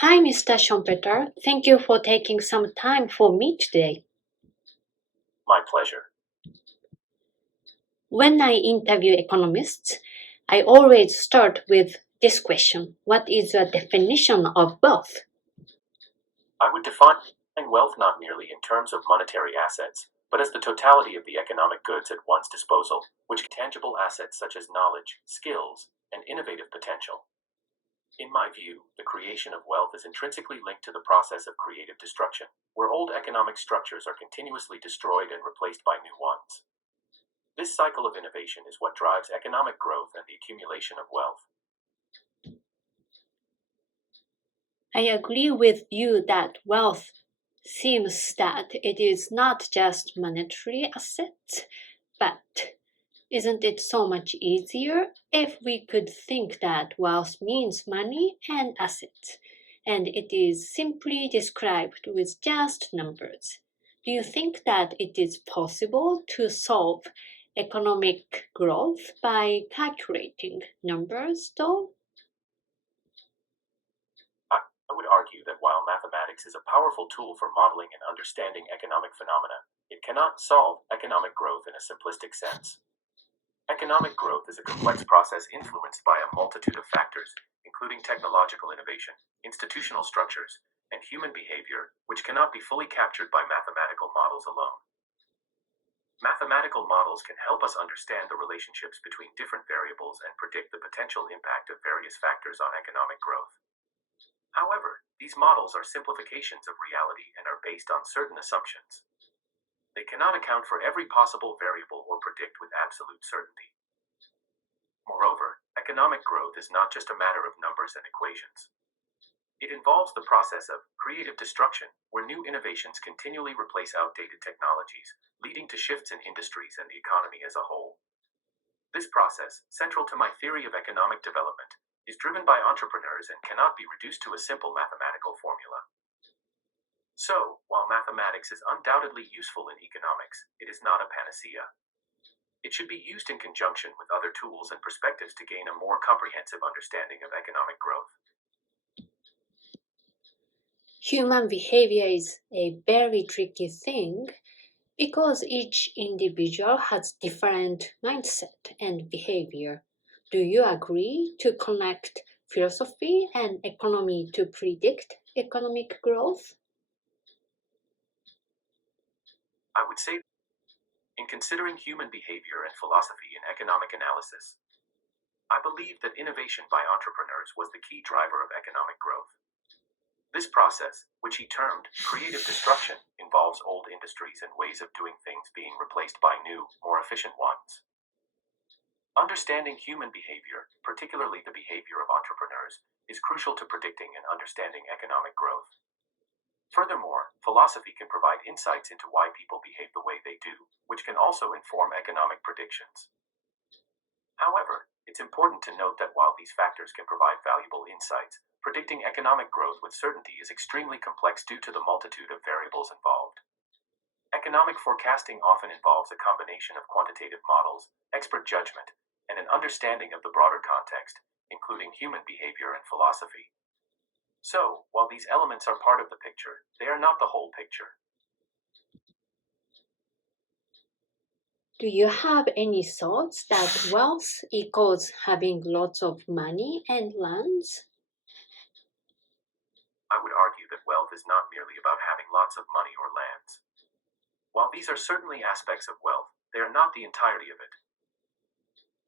Hi, Mr. Schumpeter. Thank you for taking some time for me today. My pleasure. When I interview economists, I always start with this question: what is the definition of wealth? I would define wealth not merely in terms of monetary assets, but as the totality of the economic goods at one's disposal, which tangible assets such as knowledge, skills, and innovative potential. In my view, the creation of wealth is intrinsically linked to the process of creative destruction, where old economic structures are continuously destroyed and replaced by new ones. This cycle of innovation is what drives economic growth and the accumulation of wealth. I agree with you that wealth seems that it is not just monetary assets, but isn't it so much easier if we could think that wealth means money and assets, and it is simply described with just numbers? Do you think that it is possible to solve economic growth by calculating numbers, though? I would argue that while mathematics is a powerful tool for modeling and understanding economic phenomena, it cannot solve economic growth in a simplistic sense. Economic growth is a complex process influenced by a multitude of factors, including technological innovation, institutional structures, and human behavior, which cannot be fully captured by mathematical models alone. Mathematical models can help us understand the relationships between different variables and predict the potential impact of various factors on economic growth. However, these models are simplifications of reality and are based on certain assumptions. They cannot account for every possible variable or predict with absolute certainty. Moreover, economic growth is not just a matter of numbers and equations. It involves the process of creative destruction, where new innovations continually replace outdated technologies, leading to shifts in industries and the economy as a whole. This process, central to my theory of economic development, is driven by entrepreneurs and cannot be reduced to a simple mathematical formula. So, while mathematics is undoubtedly useful in economics, it is not a panacea. It should be used in conjunction with other tools and perspectives to gain a more comprehensive understanding of economic growth. Human behavior is a very tricky thing because each individual has different mindset and behavior. Do you agree to connect philosophy and economy to predict economic growth? I would say, in considering human behavior and philosophy in economic analysis, I believe that innovation by entrepreneurs was the key driver of economic growth. This process, which he termed creative destruction, involves old industries and ways of doing things being replaced by new, more efficient ones. Understanding human behavior, particularly the behavior of entrepreneurs, is crucial to predicting and understanding economic growth. Furthermore, philosophy can provide insights into why people behave the way they do, which can also inform economic predictions. However, it's important to note that while these factors can provide valuable insights, predicting economic growth with certainty is extremely complex due to the multitude of variables involved. Economic forecasting often involves a combination of quantitative models, expert judgment, and an understanding of the broader context, including human behavior and philosophy. So, while these elements are part of the picture, they are not the whole picture. Do you have any thoughts that wealth equals having lots of money and lands? I would argue that wealth is not merely about having lots of money or lands. While these are certainly aspects of wealth, they are not the entirety of it.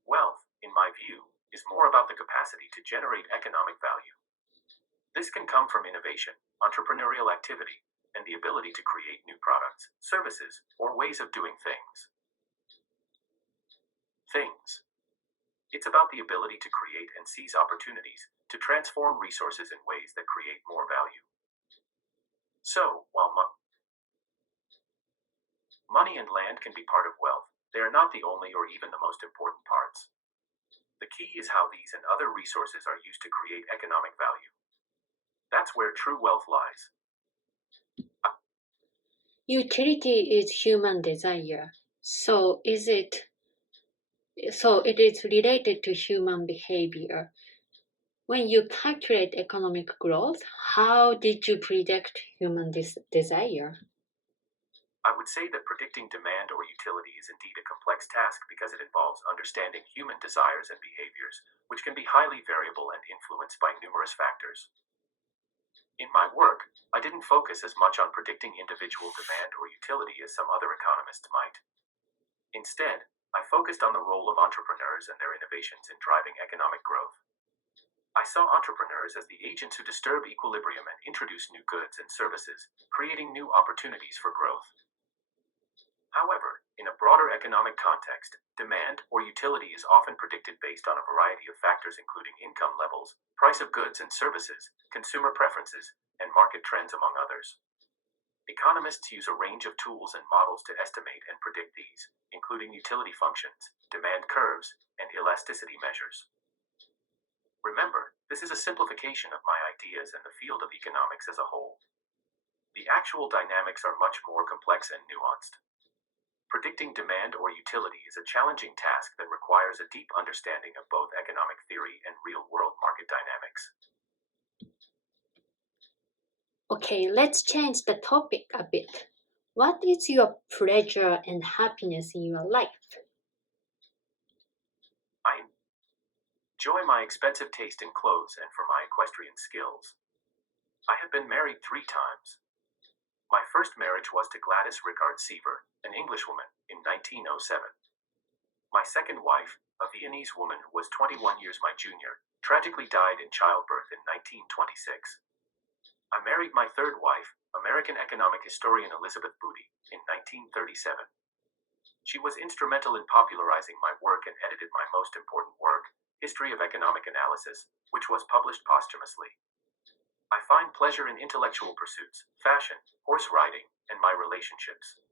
Wealth, in my view, is more about the capacity to generate economic value. This can come from innovation, entrepreneurial activity, and the ability to create new products, services, or ways of doing things. It's about the ability to create and seize opportunities, to transform resources in ways that create more value. So, while money and land can be part of wealth, they are not the only or even the most important parts. The key is how these and other resources are used to create economic value. That's where true wealth lies. Utility is human desire. So it is related to human behavior. When you calculate economic growth, how did you predict human desire? I would say that predicting demand or utility is indeed a complex task because it involves understanding human desires and behaviors, which can be highly variable and influenced by numerous factors. In my work, I didn't focus as much on predicting individual demand or utility as some other economists might. Instead, I focused on the role of entrepreneurs and their innovations in driving economic growth. I saw entrepreneurs as the agents who disturb equilibrium and introduce new goods and services, creating new opportunities for growth. However, in a broader economic context, demand or utility is often predicted based on a variety of factors including income levels, price of goods and services, consumer preferences, and market trends among others. Economists use a range of tools and models to estimate and predict these, including utility functions, demand curves, and elasticity measures. Remember, this is a simplification of my ideas and the field of economics as a whole. The actual dynamics are much more complex and nuanced. Predicting demand or utility is a challenging task that requires a deep understanding of both economic theory and real-world market dynamics. Okay, let's change the topic a bit. What is your pleasure and happiness in your life? I enjoy my expensive taste in clothes and for my equestrian skills. I have been married 3 times. My first marriage was to Gladys Rickard Seaver, an Englishwoman, in 1907. My second wife, a Viennese woman who was 21 years my junior, tragically died in childbirth in 1926. I married my third wife, American economic historian Elizabeth Booty, in 1937. She was instrumental in popularizing my work and edited my most important work, History of Economic Analysis, which was published posthumously. I find pleasure in intellectual pursuits, fashion, horse riding, and my relationships.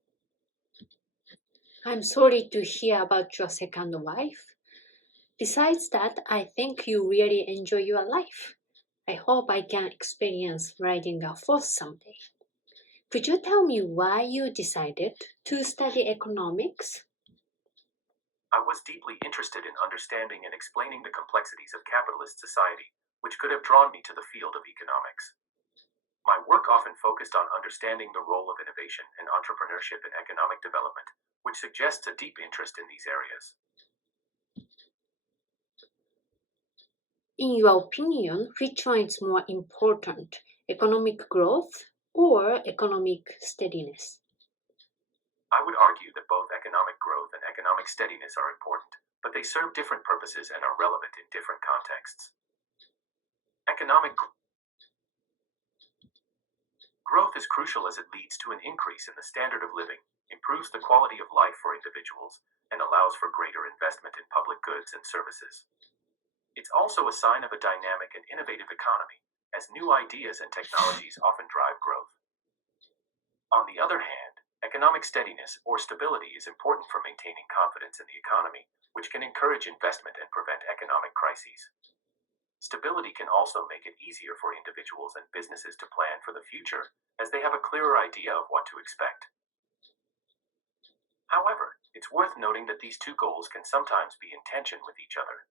I'm sorry to hear about your second wife. Besides that, I think you really enjoy your life. I hope I can experience riding a horse someday. Could you tell me why you decided to study economics? I was deeply interested in understanding and explaining the complexities of capitalist society, which could have drawn me to the field of economics. My work often focused on understanding the role of innovation and entrepreneurship in economic development, which suggests a deep interest in these areas. In your opinion, which one is more important, economic growth or economic steadiness? I would argue that both economic growth and economic steadiness are important, but they serve different purposes and are relevant in different contexts. Economic growth is crucial as it leads to an increase in the standard of living, improves the quality of life for individuals, and allows for greater investment in public goods and services. It's also a sign of a dynamic and innovative economy, as new ideas and technologies often drive growth. On the other hand, economic steadiness or stability is important for maintaining confidence in the economy, which can encourage investment and prevent economic crises. Stability can also make it easier for individuals and businesses to plan for the future, as they have a clearer idea of what to expect. However, it's worth noting that these two goals can sometimes be in tension with each other.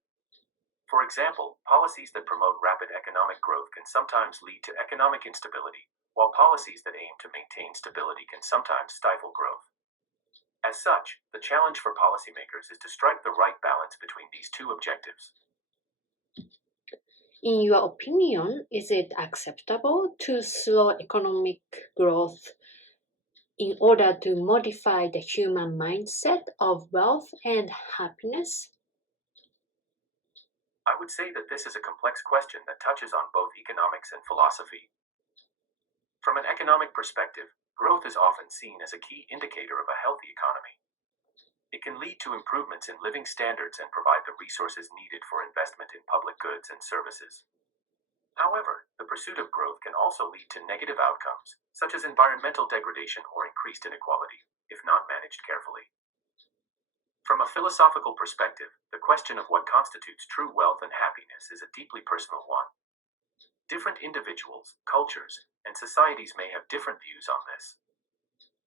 For example, policies that promote rapid economic growth can sometimes lead to economic instability, while policies that aim to maintain stability can sometimes stifle growth. As such, the challenge for policymakers is to strike the right balance between these two objectives. In your opinion, is it acceptable to slow economic growth in order to modify the human mindset of wealth and happiness? I would say that this is a complex question that touches on both economics and philosophy. From an economic perspective, growth is often seen as a key indicator of a healthy economy. It can lead to improvements in living standards and provide the resources needed for investment in public goods and services. However, the pursuit of growth can also lead to negative outcomes, such as environmental degradation or increased inequality, if not managed carefully. From a philosophical perspective, the question of what constitutes true wealth and happiness is a deeply personal one. Different individuals, cultures, and societies may have different views on this.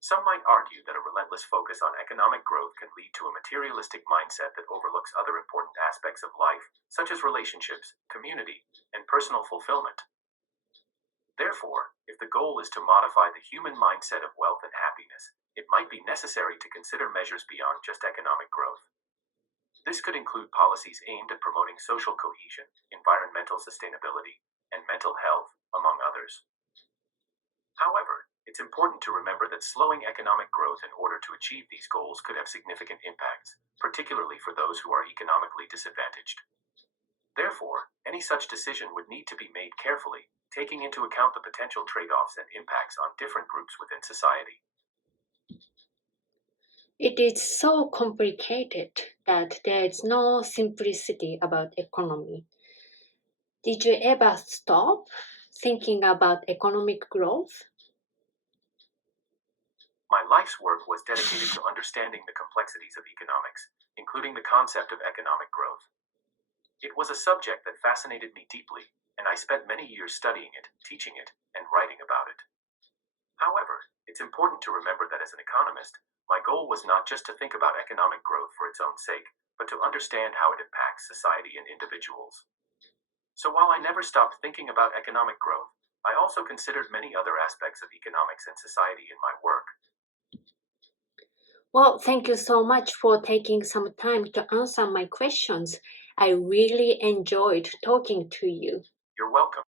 Some might argue that a relentless focus on economic growth can lead to a materialistic mindset that overlooks other important aspects of life, such as relationships, community, and personal fulfillment. Therefore, if the goal is to modify the human mindset of wealth and happiness, it might be necessary to consider measures beyond just economic growth. This could include policies aimed at promoting social cohesion, environmental sustainability, and mental health, among others. However, it's important to remember that slowing economic growth in order to achieve these goals could have significant impacts, particularly for those who are economically disadvantaged. Therefore, any such decision would need to be made carefully, taking into account the potential trade-offs and impacts on different groups within society. It is so complicated that there is no simplicity about economy. Did you ever stop thinking about economic growth? My life's work was dedicated to understanding the complexities of economics, including the concept of economic growth. It was a subject that fascinated me deeply, and I spent many years studying it, teaching it, and writing about it. However, it's important to remember that as an economist, my goal was not just to think about economic growth for its own sake, but to understand how it impacts society and individuals. So while I never stopped thinking about economic growth, I also considered many other aspects of economics and society in my work. Well, thank you so much for taking some time to answer my questions. I really enjoyed talking to you. You're welcome.